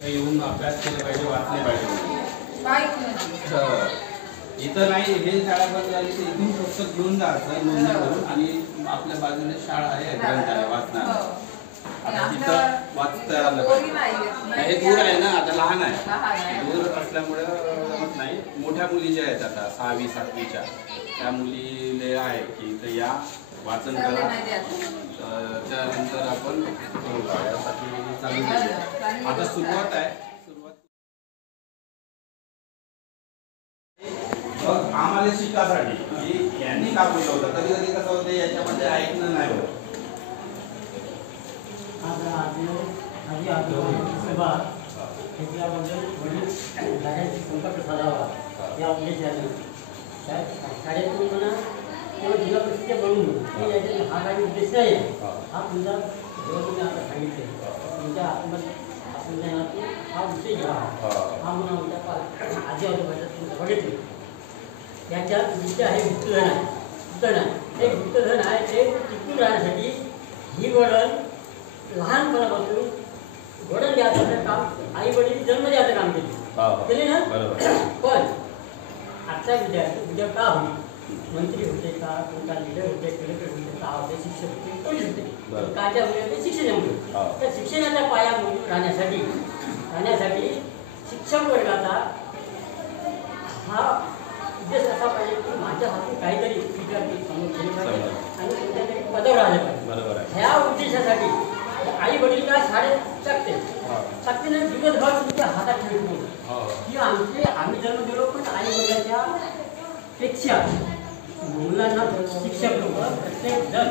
येऊन अभ्यास केला पाहिजे, वाचले पाहिजे। इथं नाही, हे शाळा बंद झाली तर इथून पुस्तक घेऊन जायचं नोंदणी करून आणि आपल्या बाजूने शाळा आहे, ग्रंथालय वाचणार। आता तिथं वाचता आलं पाहिजे। हे दूर आहे ना, आता लहान आहे, दूर असल्यामुळे जमत नाही। मोठ्या मुली ज्या आहेत आता 6वी 7वीच्या त्या मुलीले आहे की इथं या, वाचन करा, त्यानंतर आपण चालू करूया। आता सुरुवात आहे। आम्हाला शिकासाठी यांनी का बोललं होतं, कधी कधी कसं होतं याच्यामध्ये ऐकणं नाही होत। या उद्देशाने शाळेतून म्हणा किंवा जिल्हा परिषदेच्या बनवून हा काही उद्देश नाही आहे। हा तुमचा तुम्ही आता सांगितले तुमच्या आपण हा विषय घ्या, हा म्हणून आमच्या आजी आजोबाच्या तुम्ही बघितले यांच्या विषय आहे गुप्तधन आहे। गुप्तधन हे गुप्तधन आहे ते टिकून राहण्यासाठी ही वडण लहानपणापासून वडण द्यायचं काम आई वडील जन्म द्यायचं काम केले ना। पण आजचा विद्यार्थी उद्या का होईल, मंत्री होते का, कोणता लिडर होते, कलेक्टर होते, का होते, शिक्षक होते, कोणी होते, काय होते शिक्षणामुळे। त्या शिक्षणाच्या पायामुळे राहण्यासाठी शिक्षक वर्गाचा हा उद्देश असा पाहिजे की माझ्या हातून काहीतरी विद्यार्थी समोर गेले पाहिजे आणि कोणत्यातरी पदावर आले पाहिजे। ह्या उद्देशासाठी आई वडील का शाळेत टाकते ना, दिवसभर तुमच्या हातात ठेवून की आम्ही जन्म दिलो, पण आई वडिलांच्या पेक्षा मुलांना शिक्षक लोक प्रत्येक जण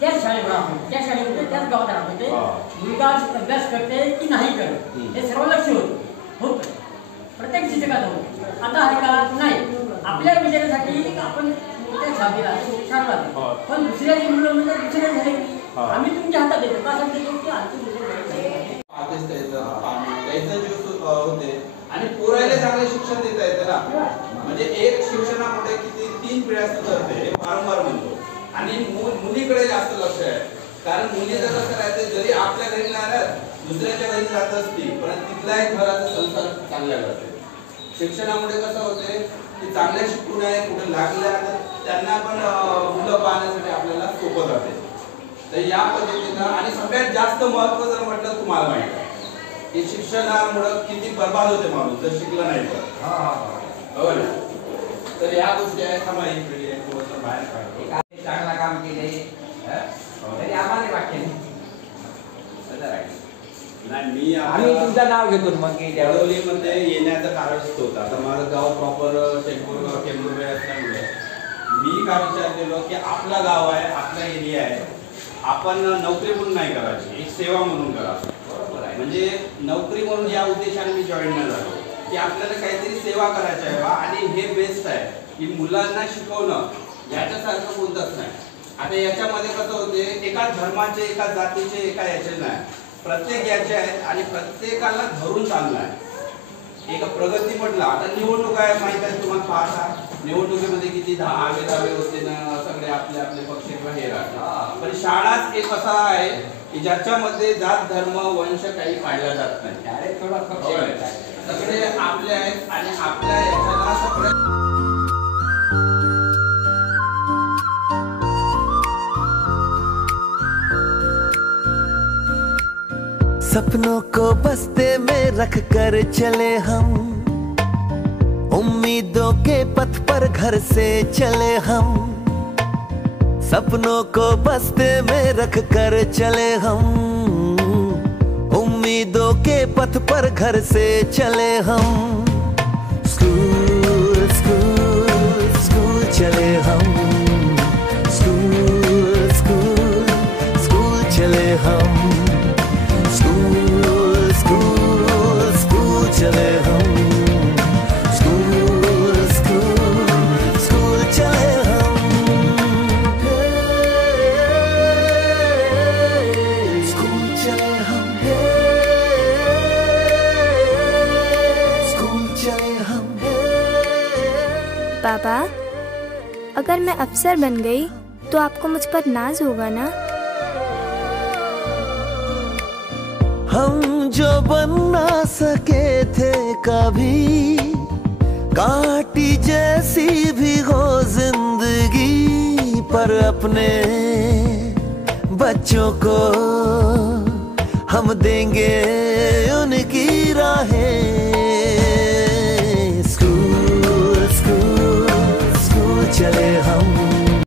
त्याच शाळेमध्ये त्याच गावात राहते, मुलगा अभ्यास करते की नाही करत हे सर्व लक्ष होतं प्रत्येक शिक्षकाचं होतं। आता आहे का नाही, आपल्या विचारासाठी आपण मोठ्या शाळेला छान राहतो, पण दुसऱ्या मुलं म्हणजे दुसऱ्या झाले की आम्ही तुमच्या हातात देतो का सांगतो की होते आणि पोरायला चांगले शिक्षण देता येते ना। म्हणजे एक शिक्षणामुळे किती 3 पिढ्या सुधारते वारंवार म्हणतो, आणि मुलीकडे जास्त लक्ष आहे। कारण मुली जर कसं राहते, जरी आपल्या घरी नाही राहत दुसऱ्याच्या घरी जात असती, पण तिथलाही घराचा संसार चांगला जाते। शिक्षणामुळे कसं होते की चांगल्या शिकून आहे, कुठे लागल्या तर त्यांना पण मुलं पाहण्यासाठी आपल्याला सोपं जाते। तर या पद्धतीनं आणि सगळ्यात जास्त महत्त्व जर म्हटलं तुम्हाला माहिती आहे की शिक्षणामुळे किती बर्बाद होते माणूस जर शिकला नाही तर। तर या गोष्टी आहेत का माहिती बाहेर काढतो चांगला काम केले तरी आम्हाला वाटते नाही। आम्ही तुमचं नाव घेतो मग मध्ये येण्याचं कारण होतं। आता माझं गाव प्रॉपर टेंभुर्णी असल्यामुळे मी काय विचार केलो की आपला गाव आहे, आपला एरिया आहे, आपण नोकरी म्हणून नाही करायची, एक सेवा म्हणून करा। बरोबर आहे, म्हणजे नोकरी म्हणून या उद्देशाने मी जॉईन नाही झालो की आपल्याला काहीतरी सेवा करायची आहे बा, आणि हे बेस्ट आहे की मुलांना शिकवणं याच्यासारखं कोणतंच नाही। आता याच्यामध्ये कसं होते, एका धर्माचे, एका जातीचे, एका याचे नाही, प्रत्येक याचे आहेत आणि प्रत्येकाला धरून चालणं आहे। एक प्रगती म्हटलं, आता निवडणूक आहे माहित आहे तुम्हाला, पाहता निवडणुकीमध्ये किती दावे होते ना, सगळे आपले आपले पक्ष किंवा हे राहतात। पण शाळाच एक असा आहे की ज्याच्यामध्ये जात धर्म वंश काही पाळला जात नाही, सगळे आपले आहेत आणि आपल्या याच्याला सगळं सपनों को बस्ते में रख कर चले हम, उम्मीदों के पथ पर घर से चले हम। सपनों को बस्ते में रख कर चले हम, उम्मीदों के पथ पर घर से चले हम। स्कूल स्कूल स्कूल चले हम, स्कूल स्कूल स्कूल चले हम, स्कूल स्कूल स्कूल चले हम, स्कूल स्कूल स्कूल चले हम। स्कूल चले हम, स्कूल चले हम। पापा, अगर मैं अफसर बन गई तो आपको मुझ पर नाज होगा ना? हम जो बन ना सके थे कभी, काटी जैसी भी हो जिंदगी, पर अपने बच्चों को हम देंगे